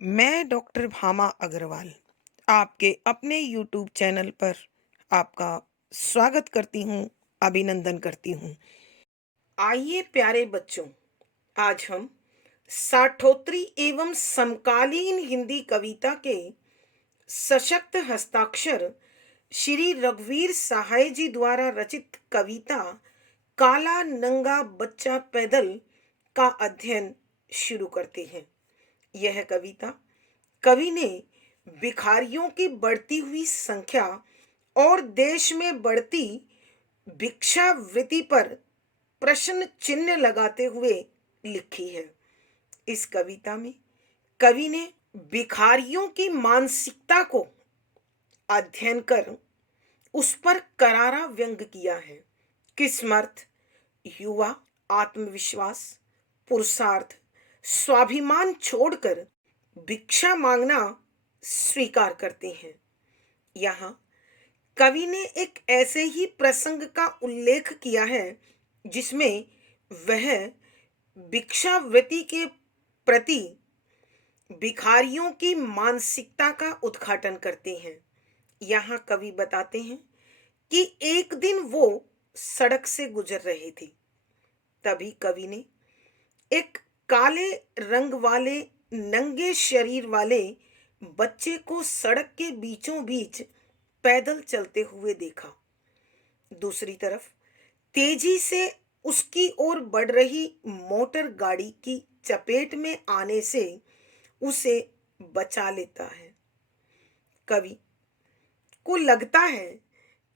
मैं डॉक्टर भामा अग्रवाल आपके अपने यूट्यूब चैनल पर आपका स्वागत करती हूँ, अभिनंदन करती हूँ। आइए प्यारे बच्चों, आज हम साठोत्री एवं समकालीन हिंदी कविता के सशक्त हस्ताक्षर श्री रघुवीर सहाय जी द्वारा रचित कविता काला नंगा बच्चा पैदल का अध्ययन शुरू करते हैं। यह कविता कवि ने भिखारियों की बढ़ती हुई संख्या और देश में बढ़ती भिक्षावृत्ति पर प्रश्न चिन्ह लगाते हुए लिखी है। इस कविता में कवि ने भिखारियों की मानसिकता को अध्ययन कर उस पर करारा व्यंग किया है। किस्मत, युवा, आत्मविश्वास, पुरुषार्थ, स्वाभिमान छोड़कर भिक्षा मांगना स्वीकार करते हैं। यहाँ कवि ने एक ऐसे ही प्रसंग का उल्लेख किया है जिसमें वह भिक्षावृत्ति के प्रति भिखारियों की मानसिकता का उद्घाटन करते हैं। यहाँ कवि बताते हैं कि एक दिन वो सड़क से गुजर रहे थे। तभी कवि ने एक काले रंग वाले नंगे शरीर वाले बच्चे को सड़क के बीचों बीच पैदल चलते हुए देखा। दूसरी तरफ तेजी से उसकी ओर बढ़ रही मोटर गाड़ी की चपेट में आने से उसे बचा लेता है। कवि को लगता है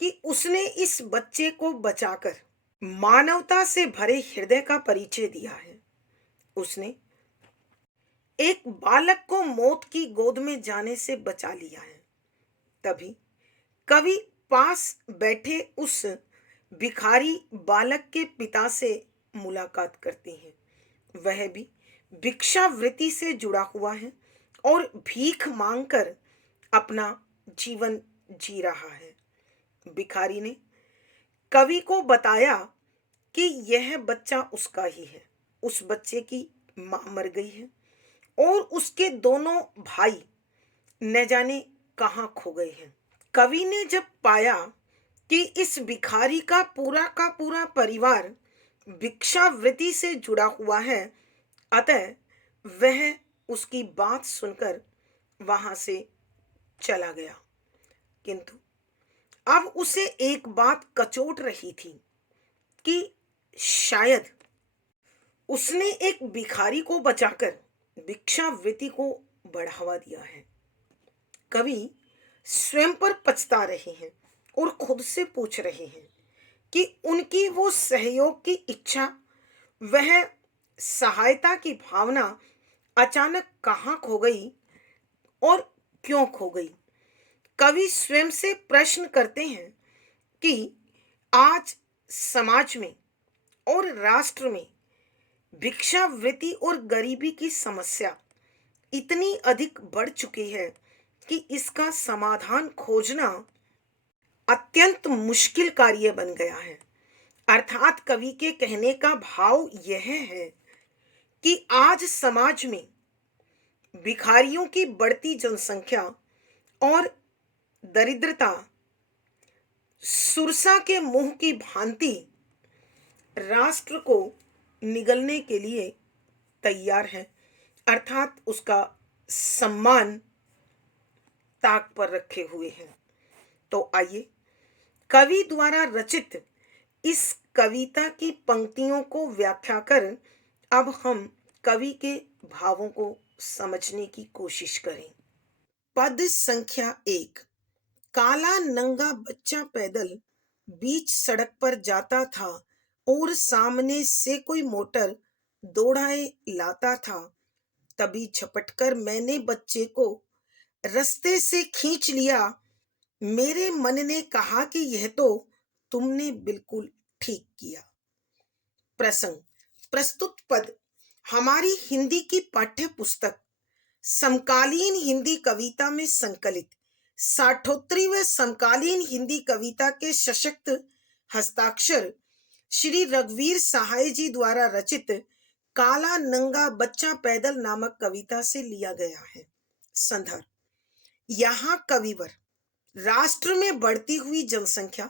कि उसने इस बच्चे को बचाकर मानवता से भरे हृदय का परिचय दिया है। उसने एक बालक को मौत की गोद में जाने से बचा लिया है। तभी कवि पास बैठे उस भिखारी बालक के पिता से मुलाकात करते हैं। वह भी भिक्षावृत्ति से जुड़ा हुआ है और भीख मांगकर अपना जीवन जी रहा है। भिखारी ने कवि को बताया कि यह बच्चा उसका ही है। उस बच्चे की मां मर गई है और उसके दोनों भाई न जाने कहां खो गए हैं। कवि ने जब पाया कि इस भिखारी का पूरा परिवार भिक्षावृत्ति से जुड़ा हुआ है, अतः वह उसकी बात सुनकर वहां से चला गया। किंतु अब उसे एक बात कचोट रही थी कि शायद उसने एक भिखारी को बचाकर भिक्षावृत्ति को बढ़ावा दिया है। कवि स्वयं पर पछता रहे हैं और खुद से पूछ रहे हैं कि उनकी वो सहयोग की इच्छा, वह सहायता की भावना अचानक कहाँ खो गई और क्यों खो गई। कवि स्वयं से प्रश्न करते हैं कि आज समाज में और राष्ट्र में भिक्षावृत्ति और गरीबी की समस्या इतनी अधिक बढ़ चुकी है कि इसका समाधान खोजना अत्यंत मुश्किल कार्य बन गया है। अर्थात कवि के कहने का भाव यह है कि आज समाज में भिखारियों की बढ़ती जनसंख्या और दरिद्रता सुरसा के मुंह की भांति राष्ट्र को निगलने के लिए तैयार है, अर्थात उसका सम्मान ताक पर रखे हुए हैं। तो आइए कवि द्वारा रचित इस कविता की पंक्तियों को व्याख्या कर अब हम कवि के भावों को समझने की कोशिश करें। पद संख्या 1। काला नंगा बच्चा पैदल बीच सड़क पर जाता था और सामने से कोई मोटर दौड़ाए लाता था। तभी झपटकर मैंने बच्चे को रास्ते से खींच लिया। मेरे मन ने कहा कि यह तो तुमने बिल्कुल ठीक किया। प्रसंग। प्रस्तुत पद हमारी हिंदी की पाठ्य पुस्तक समकालीन हिंदी कविता में संकलित साठोत्री व समकालीन हिंदी कविता के सशक्त हस्ताक्षर श्री रघुवीर सहाय जी द्वारा रचित काला नंगा बच्चा पैदल नामक कविता से लिया गया है। संदर्भ: यहाँ कविवर राष्ट्र में बढ़ती हुई जनसंख्या,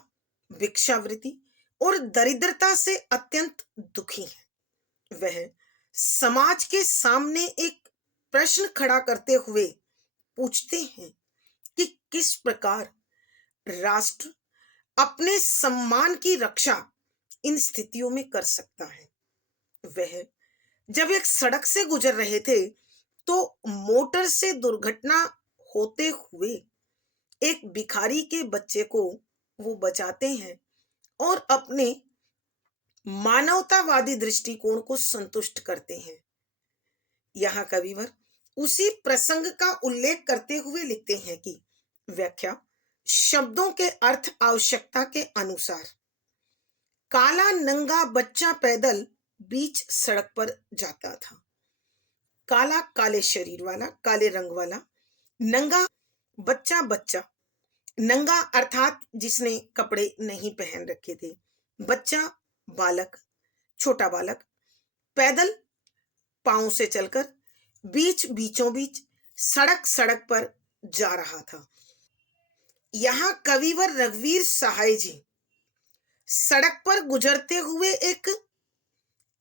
भिक्षावृत्ति और दरिद्रता से अत्यंत दुखी है। वह समाज के सामने एक प्रश्न खड़ा करते हुए पूछते हैं कि किस प्रकार राष्ट्र अपने सम्मान की रक्षा इन स्थितियों में कर सकता है। वह जब एक सड़क से गुजर रहे थे तो मोटर से दुर्घटना होते हुए एक भिखारी के बच्चे को वो बचाते हैं और अपने मानवतावादी दृष्टिकोण को संतुष्ट करते हैं। यहाँ कविवर उसी प्रसंग का उल्लेख करते हुए लिखते हैं कि व्याख्या: शब्दों के अर्थ आवश्यकता के अनुसार। काला नंगा बच्चा पैदल बीच सड़क पर जाता था। काला काले शरीर वाला, काले रंग वाला, नंगा बच्चा बच्चा, नंगा अर्थात जिसने कपड़े नहीं पहन रखे थे, बच्चा बालक, छोटा बालक, पैदल पांव से चलकर बीचों बीच सड़क पर जा रहा था। यहाँ कविवर रघुवीर सहाय जी सड़क पर गुजरते हुए एक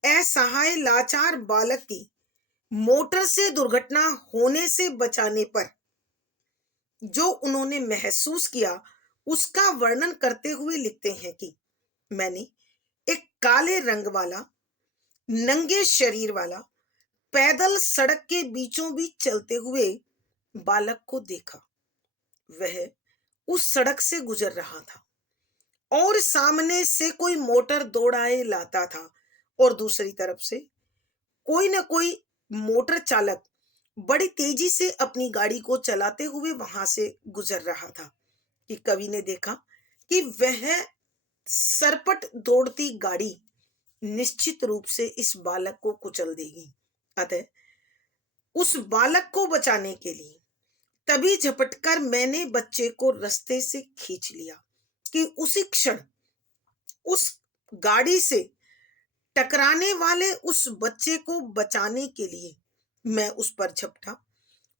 असहाय लाचार बालक की मोटर से दुर्घटना होने से बचाने पर जो उन्होंने महसूस किया उसका वर्णन करते हुए लिखते हैं कि मैंने एक काले रंग वाला, नंगे शरीर वाला, पैदल सड़क के बीचों बीच चलते हुए बालक को देखा। वह उस सड़क से गुजर रहा था और सामने से कोई मोटर दौड़ाए लाता था और दूसरी तरफ से कोई न कोई मोटर चालक बड़ी तेजी से अपनी गाड़ी को चलाते हुए वहां से गुजर रहा था कि कवि ने देखा कि वह सरपट दौड़ती गाड़ी निश्चित रूप से इस बालक को कुचल देगी। अतः उस बालक को बचाने के लिए तभी झपटकर मैंने बच्चे को रास्ते से खींच लिया कि उसी क्षण उस गाड़ी से टकराने वाले उस बच्चे को बचाने के लिए मैं उस पर झपटा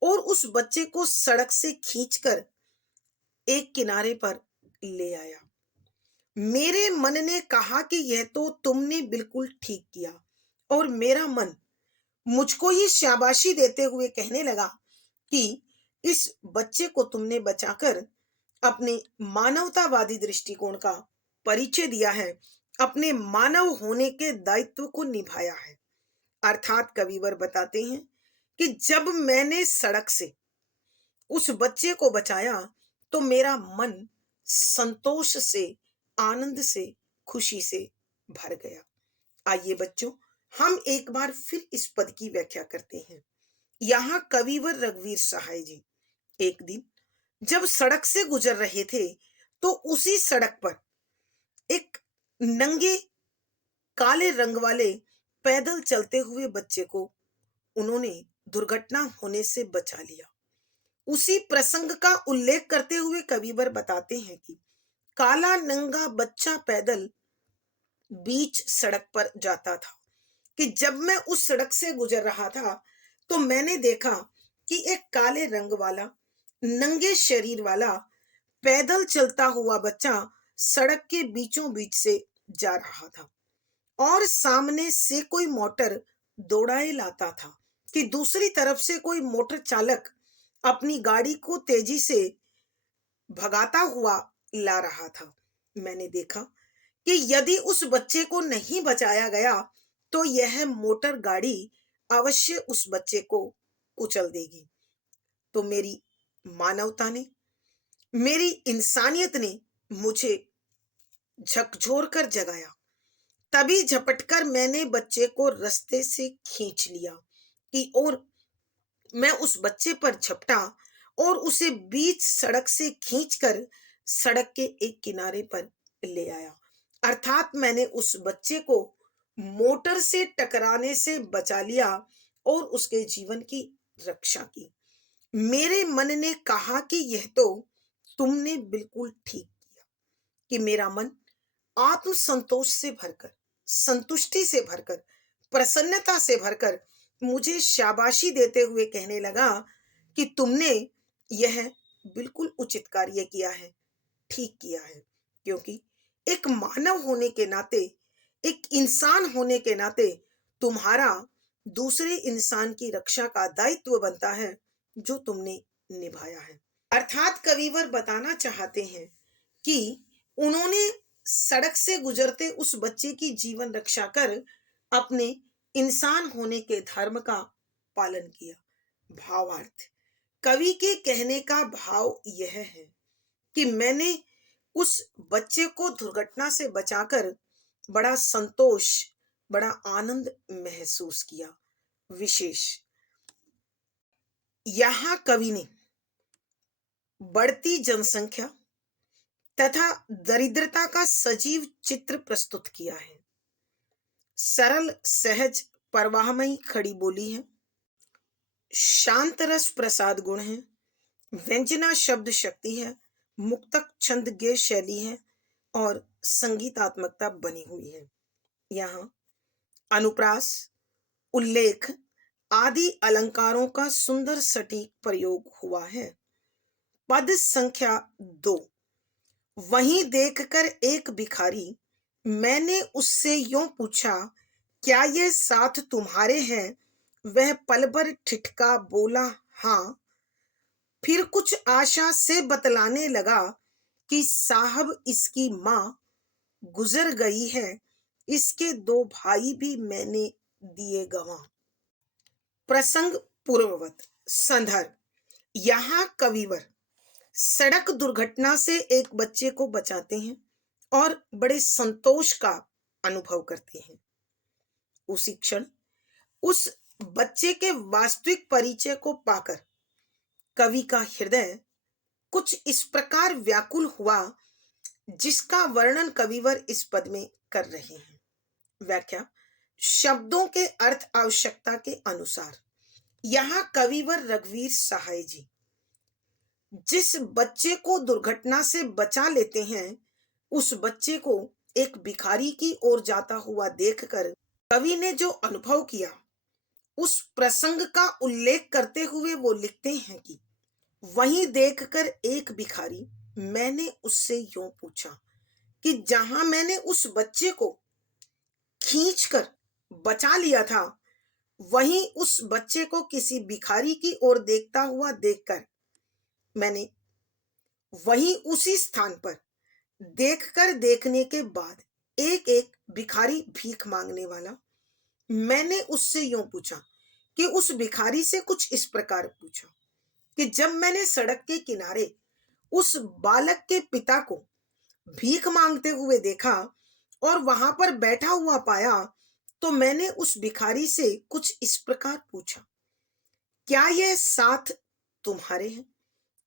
और उस बच्चे को सड़क से खींचकर एक किनारे पर ले आया। मेरे मन ने कहा कि यह तो तुमने बिल्कुल ठीक किया और मेरा मन मुझको ही शाबाशी देते हुए कहने लगा कि इस बच्चे को तुमने बचाकर अपने मानवतावादी दृष्टिकोण का परिचय दिया है, अपने मानव होने के दायित्व को निभाया है। अर्थात कविवर बताते हैं कि जब मैंने सड़क से उस बच्चे को बचाया तो मेरा मन संतोष से, आनंद से, खुशी से भर गया। आइए बच्चों, हम एक बार फिर इस पद की व्याख्या करते हैं। यहाँ कविवर रघुवीर सहाय जी एक दिन जब सड़क से गुजर रहे थे तो उसी सड़क पर एक नंगे काले रंग वाले पैदल चलते हुए बच्चे को उन्होंने दुर्घटना होने से बचा लिया। उसी प्रसंग का उल्लेख करते हुए कविवर बताते हैं कि काला नंगा बच्चा पैदल बीच सड़क पर जाता था कि जब मैं उस सड़क से गुजर रहा था तो मैंने देखा कि एक काले रंग वाला, नंगे शरीर वाला, पैदल चलता हुआ बच्चा सड़क के बीचों बीच से जा रहा था और सामने से कोई मोटर दौड़ाए लाता था कि दूसरी तरफ से कोई मोटर चालक अपनी गाड़ी को तेजी से भगाता हुआ ला रहा था। मैंने देखा कि यदि उस बच्चे को नहीं बचाया गया तो यह मोटर गाड़ी अवश्य उस बच्चे को कुचल देगी। तो मेरी मानवता ने, मेरी इंसानियत ने मुझे झकझोर कर जगाया। तभी झपटकर मैंने बच्चे को रास्ते से खींच लिया कि और मैं उस बच्चे पर झपटा और उसे बीच सड़क से खींचकर सड़क के एक किनारे पर ले आया। अर्थात मैंने उस बच्चे को मोटर से टकराने से बचा लिया और उसके जीवन की रक्षा की। मेरे मन ने कहा कि यह तो तुमने बिल्कुल ठीक किया कि मेरा मन आत्म संतोष से भरकर, संतुष्टि से भरकर प्रसन्नता से भरकर मुझे शाबाशी देते हुए कहने लगा कि तुमने यह बिल्कुल उचित कार्य किया है, ठीक किया है। क्योंकि एक मानव होने के नाते, एक इंसान होने के नाते तुम्हारा दूसरे इंसान की रक्षा का दायित्व बनता है, जो तुमने निभाया है। अर्थात कविवर बताना चाहते हैं कि उन्होंने सड़क से गुजरते उस बच्चे की जीवन रक्षा कर अपने इंसान होने के धर्म का पालन किया। भावार्थ, कवि के कहने का भाव यह है कि मैंने उस बच्चे को दुर्घटना से बचाकर बड़ा संतोष, बड़ा आनंद महसूस किया। विशेष, यहाँ कवि ने बढ़ती जनसंख्या तथा दरिद्रता का सजीव चित्र प्रस्तुत किया है। सरल, सहज, परवाहमयी खड़ी बोली है, शांत रस प्रसाद गुण है, व्यंजना शब्द शक्ति है, मुक्तक छंद गेय शैली है और संगीतात्मकता बनी हुई है। यहाँ अनुप्रास, उल्लेख आदि अलंकारों का सुंदर सटीक प्रयोग हुआ है। पद संख्या 2। वहीं देखकर एक भिखारी, मैंने उससे यूं पूछा, क्या ये साथ तुम्हारे हैं? वह पल भर ठिठका बोला, हाँ। फिर कुछ आशा से बतलाने लगा कि साहब इसकी माँ गुजर गई है, इसके 2 भाई भी मैंने दिए गंवा। प्रसंग पूर्ववत। संदर्भ, यहाँ कविवर सड़क दुर्घटना से एक बच्चे को बचाते हैं और बड़े संतोष का अनुभव करते हैं। उसी क्षण उस बच्चे के वास्तविक परिचय को पाकर कवि का हृदय कुछ इस प्रकार व्याकुल हुआ, जिसका वर्णन कविवर इस पद में कर रहे हैं। व्याख्या, शब्दों के अर्थ आवश्यकता के अनुसार। यहाँ कविवर रघुवीर सहाय जी जिस बच्चे को दुर्घटना से बचा लेते हैं, उस बच्चे को एक भिखारी की ओर जाता हुआ देखकर कवि ने जो अनुभव किया, उस प्रसंग का उल्लेख करते हुए वो लिखते हैं कि वहीं देखकर एक भिखारी, मैंने उससे यूं पूछा कि जहां मैंने उस बच्चे को खींचकर बचा लिया था, वहीं उस बच्चे को किसी भिखारी की ओर देखता हुआ देखकर मैंने वहीं उसी स्थान पर देखकर देखने के बाद एक एक भिखारी भीख मांगने वाला, मैंने उससे यूं पूछा कि उस भिखारी से कुछ इस प्रकार पूछा कि जब मैंने सड़क के किनारे उस बालक के पिता को भीख मांगते हुए देखा और वहां पर बैठा हुआ पाया, तो मैंने उस भिखारी से कुछ इस प्रकार पूछा, क्या यह साथ तुम्हारे हैं?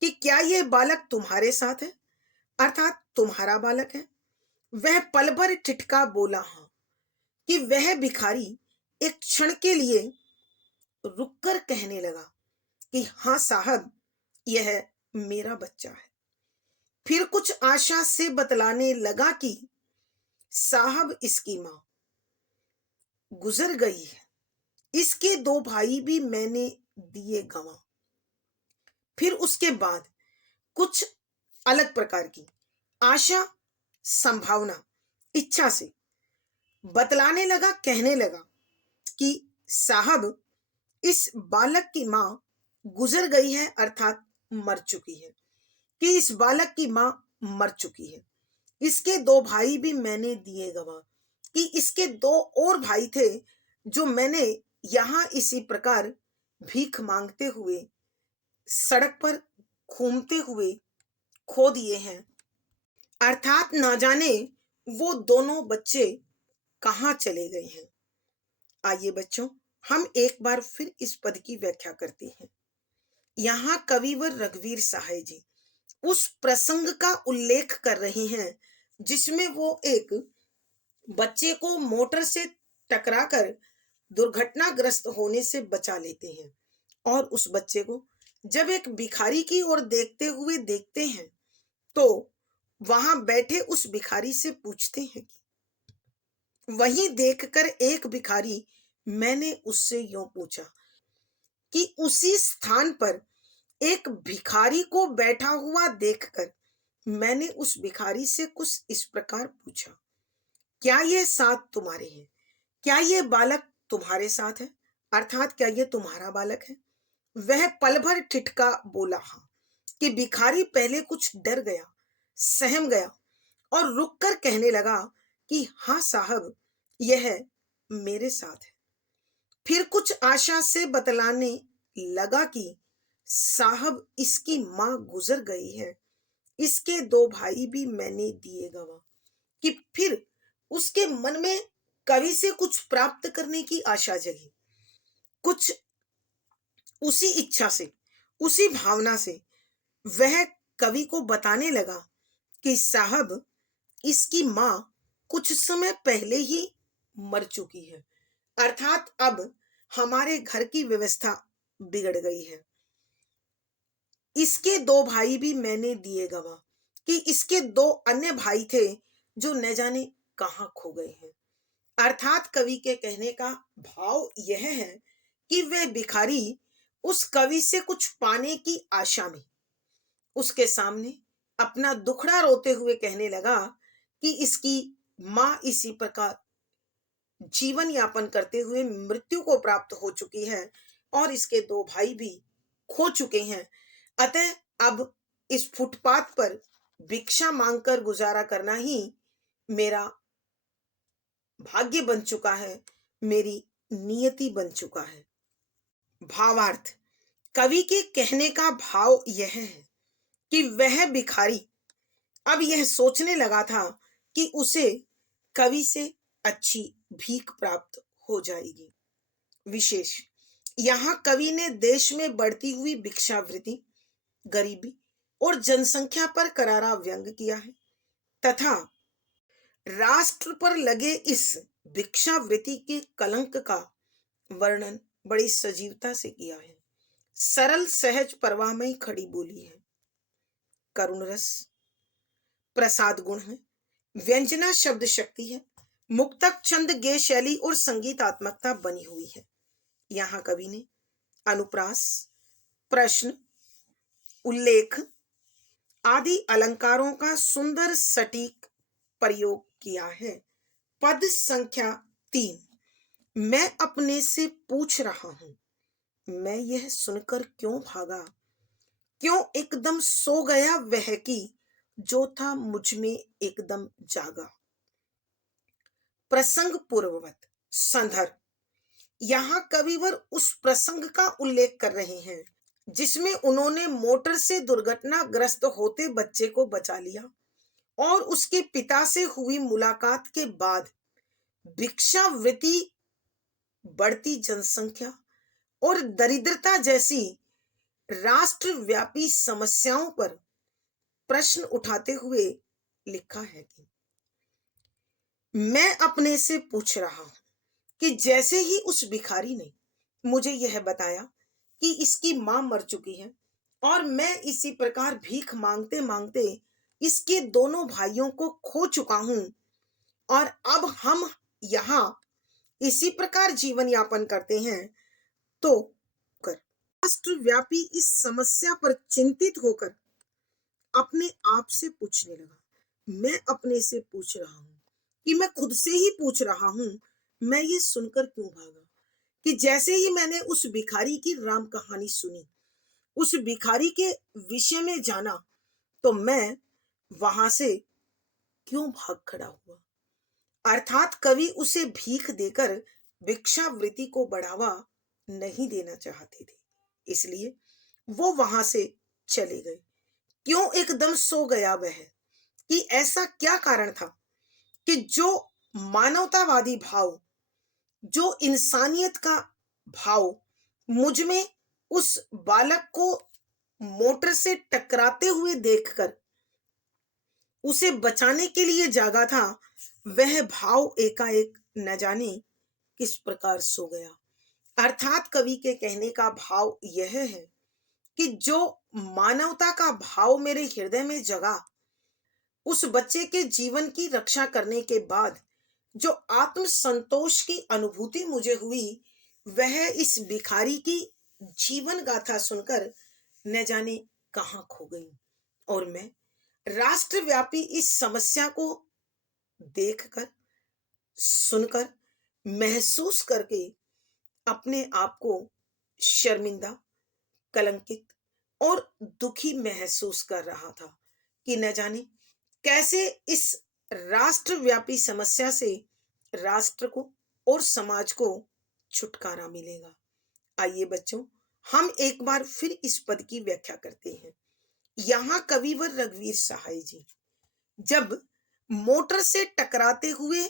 कि क्या यह बालक तुम्हारे साथ है, अर्थात तुम्हारा बालक है? वह पल भर ठिठका बोला, हाँ। कि वह भिखारी एक क्षण के लिए रुककर कहने लगा कि हाँ साहब, यह मेरा बच्चा है। फिर कुछ आशा से बतलाने लगा कि साहब इसकी मां गुजर गई है, इसके 2 भाई भी मैंने दिए गंवा। फिर उसके बाद कुछ अलग प्रकार की आशा, संभावना, इच्छा से बतलाने लगा, कहने लगा कि साहब इस बालक की मां गुजर गई है, अर्थात मर चुकी है। कि इस बालक की मां मर चुकी है, इसके 2 भाई भी मैंने दिए गंवा। कि इसके 2 और भाई थे, जो मैंने यहां इसी प्रकार भीख मांगते हुए सड़क पर घूमते हुए खो दिए हैं, अर्थात ना जाने वो दोनों बच्चे कहाँ चले गए हैं। आइए बच्चों, हम एक बार फिर इस पद की व्याख्या करते हैं। यहाँ कविवर रघुवीर सहाय जी उस प्रसंग का उल्लेख कर रहे हैं, जिसमें वो एक बच्चे को मोटर से टकराकर दुर्घटनाग्रस्त होने से बचा लेते हैं और उस बच्चे को जब एक भिखारी की ओर देखते हुए देखते हैं, तो वहां बैठे उस भिखारी से पूछते हैं कि वहीं देखकर एक भिखारी, मैंने उससे यूं पूछा कि उसी स्थान पर एक भिखारी को बैठा हुआ देखकर मैंने उस भिखारी से कुछ इस प्रकार पूछा, क्या ये साथ तुम्हारे हैं? क्या ये बालक तुम्हारे साथ है? अर्थात क्या ये तुम्हारा बालक है? वह पल भर ठिठका बोला हाँ। कि भिखारी पहले कुछ डर गया, सहम गया और रुककर कहने लगा कि हाँ साहब, यह मेरे साथ है। फिर कुछ आशा से बतलाने लगा कि साहब, इसकी मां गुजर गई है, इसके दो भाई भी मैंने दिए गवा। कि फिर उसके मन में कवि से कुछ प्राप्त करने की आशा जगी। कुछ उसी इच्छा से, उसी भावना से वह कवि को बताने लगा कि साहब, इसकी मां कुछ समय पहले ही मर चुकी है। अर्थात अब हमारे घर की व्यवस्था बिगड़ गई है। इसके दो भाई भी मैंने दिए गवा। कि इसके दो अन्य भाई थे जो न जाने कहां खो गए हैं। अर्थात कवि के कहने का भाव यह है कि वह भिखारी उस कवि से कुछ पाने की आशा में उसके सामने अपना दुखड़ा रोते हुए कहने लगा कि इसकी मां इसी प्रकार जीवन यापन करते हुए मृत्यु को प्राप्त हो चुकी है और इसके दो भाई भी खो चुके हैं। अतः अब इस फुटपाथ पर भिक्षा मांगकर गुजारा करना ही मेरा भाग्य बन चुका है, मेरी नियति बन चुका है। भावार्थ, कवि के कहने का भाव यह है कि वह भिखारी अब यह सोचने लगा था कि उसे कवि से अच्छी भीख प्राप्त हो जाएगी। विशेष यहाँ कवि ने देश में बढ़ती हुई भिक्षावृत्ति, गरीबी और जनसंख्या पर करारा व्यंग किया है तथा राष्ट्र पर लगे इस भिक्षावृत्ति के कलंक का वर्णन बड़ी सजीवता से किया है। सरल सहज परवाहमयी खड़ी बोली है, करुण रस प्रसाद गुण है, व्यंजना शब्द शक्ति है, मुक्तक छंद गेय शैली और संगीतात्मकता बनी हुई है। यहाँ कवि ने अनुप्रास, प्रश्न, उल्लेख आदि अलंकारों का सुंदर सटीक प्रयोग किया है। पद संख्या 3, मैं अपने से पूछ रहा हूं, मैं यह सुनकर क्यों भागा, क्यों एकदम सो गया वह की जो था मुझ में एकदम जागा। प्रसंग पूर्ववत संदर्भ, यहाँ कविवर उस प्रसंग का उल्लेख कर रहे हैं जिसमें उन्होंने मोटर से दुर्घटनाग्रस्त होते बच्चे को बचा लिया और उसके पिता से हुई मुलाकात के बाद भिक्षावृत्ति, बढ़ती जनसंख्या और दरिद्रता जैसी राष्ट्रव्यापी समस्याओं पर प्रश्न उठाते हुए लिखा है कि मैं अपने से पूछ रहा हूं कि जैसे ही उस भिखारी ने मुझे यह बताया कि इसकी मां मर चुकी है और मैं इसी प्रकार भीख मांगते मांगते इसके दोनों भाइयों को खो चुका हूं और अब हम यहाँ इसी प्रकार जीवन यापन करते हैं, तो राष्ट्रव्यापी इस समस्या पर चिंतित होकर अपने आप से पूछने लगा। मैं अपने से पूछ रहा हूं कि मैं खुद से ही पूछ रहा हूं, मैं ये सुनकर क्यों भागा। कि जैसे ही मैंने उस भिखारी की राम कहानी सुनी, उस भिखारी के विषय में जाना, तो मैं वहां से क्यों भाग खड़ा हुआ। अर्थात कवि उसे भीख देकर भिक्षावृत्ति को बढ़ावा नहीं देना चाहते थे, इसलिए वो वहां से चले गए। क्यों एकदम सो गया वह, कि ऐसा क्या कारण था कि जो मानवतावादी भाव, जो इंसानियत का भाव मुझ में उस बालक को मोटर से टकराते हुए देखकर उसे बचाने के लिए जागा था, वह भाव एकाएक न जाने किस प्रकार सो गया। अर्थात कवि के कहने का भाव यह है कि जो मानवता का भाव मेरे हृदय में जगा, उस बच्चे के जीवन की रक्षा करने के बाद जो आत्म संतोष की अनुभूति मुझे हुई वह इस भिखारी की जीवन गाथा सुनकर न जाने कहाँ खो गई। और मैं राष्ट्रव्यापी इस समस्या को देखकर, सुनकर, महसूस करके अपने आप को शर्मिंदा, कलंकित और दुखी महसूस कर रहा था कि न जाने कैसे इस राष्ट्रव्यापी समस्या से राष्ट्र को और समाज को छुटकारा मिलेगा। आइए बच्चों, हम एक बार फिर इस पद की व्याख्या करते हैं। यहाँ कविवर रघुवीर सहाय जी जब मोटर से टकराते हुए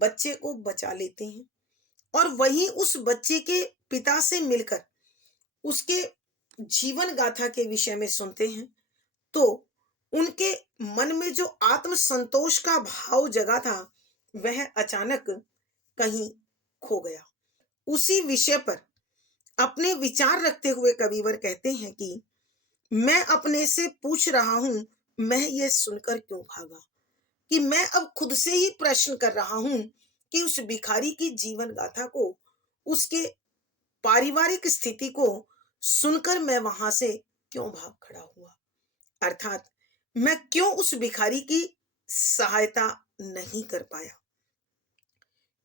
बच्चे को बचा लेते हैं और वहीं उस बच्चे के पिता से मिलकर उसके जीवन गाथा के विषय में सुनते हैं तो उनके मन में जो आत्म संतोष का भाव जगा था वह अचानक कहीं खो गया। उसी विषय पर अपने विचार रखते हुए कविवर कहते हैं कि मैं अपने से पूछ रहा हूं, मैं ये सुनकर क्यों भागा, कि मैं अब खुद से ही प्रश्न कर रहा हूं कि उस भिखारी की जीवन गाथा को, उसके पारिवारिक स्थिति को सुनकर मैं वहां से क्यों भाग खड़ा हुआ। अर्थात मैं क्यों उस भिखारी की सहायता नहीं कर पाया,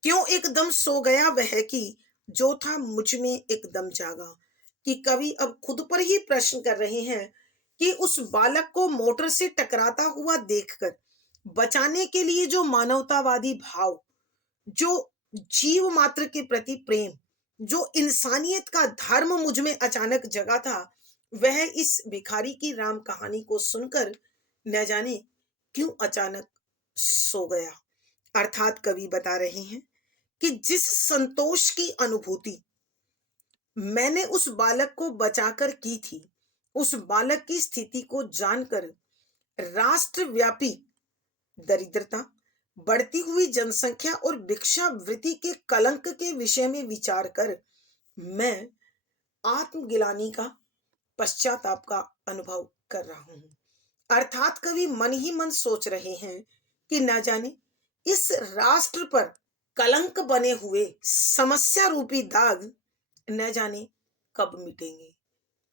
क्यों एकदम सो गया वह कि जो था मुझ में एकदम जागा। कि कवि अब खुद पर ही प्रश्न कर रहे हैं कि उस बालक को मोटर से टकराता हुआ देखकर बचाने के लिए जो मानवतावादी भाव, जो जीव मात्र के प्रति प्रेम, जो इंसानियत का धर्म मुझ में अचानक जगा था वह इस भिखारी की राम कहानी को सुनकर न जाने क्यों अचानक सो गया। अर्थात कवि बता रहे हैं कि जिस संतोष की अनुभूति मैंने उस बालक को बचाकर की थी, उस बालक की स्थिति को जानकर राष्ट्रव्यापी दरिद्रता, बढ़ती हुई जनसंख्या और भिक्षावृत्ति के कलंक के विषय में विचार कर मैं आत्मगिलानी का, पश्चाताप का अनुभव कर रहा हूं। अर्थात कवि मन ही मन सोच रहे हैं कि न जाने इस राष्ट्र पर कलंक बने हुए समस्या रूपी दाग न जाने कब मिटेंगे।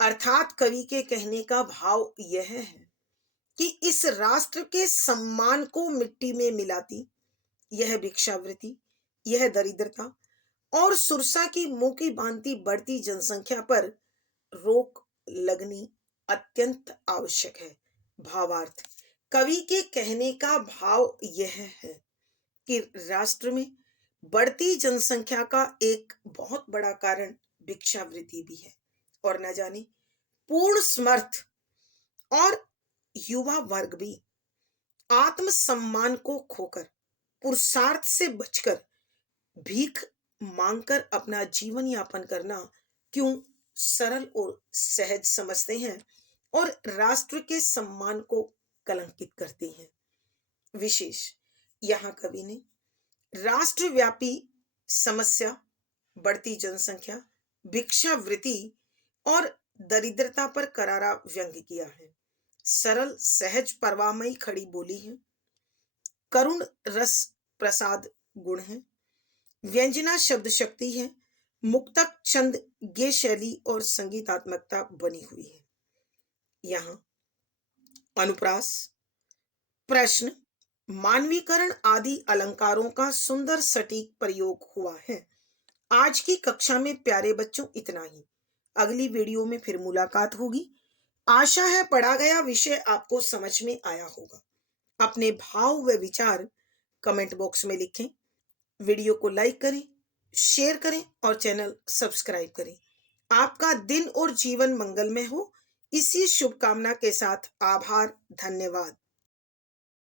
अर्थात कवि के कहने का भाव यह है कि इस राष्ट्र के सम्मान को मिट्टी में मिलाती यह भिक्षावृत्ति, यह दरिद्रता और सुरसा की मुंह की बांधती बढ़ती जनसंख्या पर रोक लगनी अत्यंत आवश्यक है। भावार्थ, कवि के कहने का भाव यह है कि राष्ट्र में बढ़ती जनसंख्या का एक बहुत बड़ा कारण भिक्षावृत्ति भी है और न जाने पूर्ण समर्थ और युवा वर्ग भी आत्मसम्मान को खोकर, पुरुषार्थ से बचकर भीख मांगकर अपना जीवन यापन करना क्यों सरल और सहज समझते हैं और राष्ट्र के सम्मान को कलंकित करते हैं। विशेष यहाँ कवि ने राष्ट्रव्यापी समस्या, बढ़ती जनसंख्या, भिक्षावृत्ति और दरिद्रता पर करारा व्यंग्य किया है। सरल सहज परवामयी खड़ी बोली है, करुण रस प्रसाद गुण है, व्यंजना शब्द शक्ति है, मुक्तक छंद गे शैली और संगीतात्मकता बनी हुई है। यहाँ अनुप्रास, प्रश्न, मानवीकरण आदि अलंकारों का सुंदर सटीक प्रयोग हुआ है। आज की कक्षा में प्यारे बच्चों इतना ही। अगली वीडियो में फिर मुलाकात होगी। आशा है पढ़ा गया विषय आपको समझ में आया होगा। अपने भाव व विचार कमेंट बॉक्स में लिखें। वीडियो को लाइक करें, शेयर करें और चैनल सब्सक्राइब करें। आपका दिन और जीवन मंगलमय हो, इसी शुभकामना के साथ आभार, धन्यवाद।